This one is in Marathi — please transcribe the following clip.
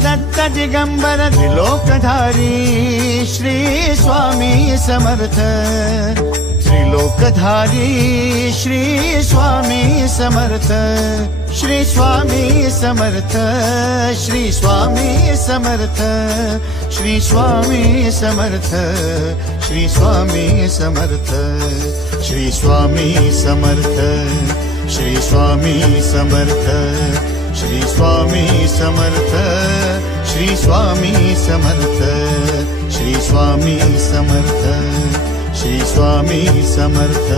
दत्त दिगंबर त्रिलोकधारी श्री स्वामी समर्थ त्रिलोकधारी श्री स्वामी समर्थ श्री स्वामी समर्थ श्री स्वामी समर्थ श्री स्वामी समर्थ श्री स्वामी समर्थ श्री स्वामी समर्थ श्री स्वामी समर्थ श्री स्वामी समर्थ श्री स्वामी समर्थ श्री स्वामी समर्थ श्री स्वामी समर्थ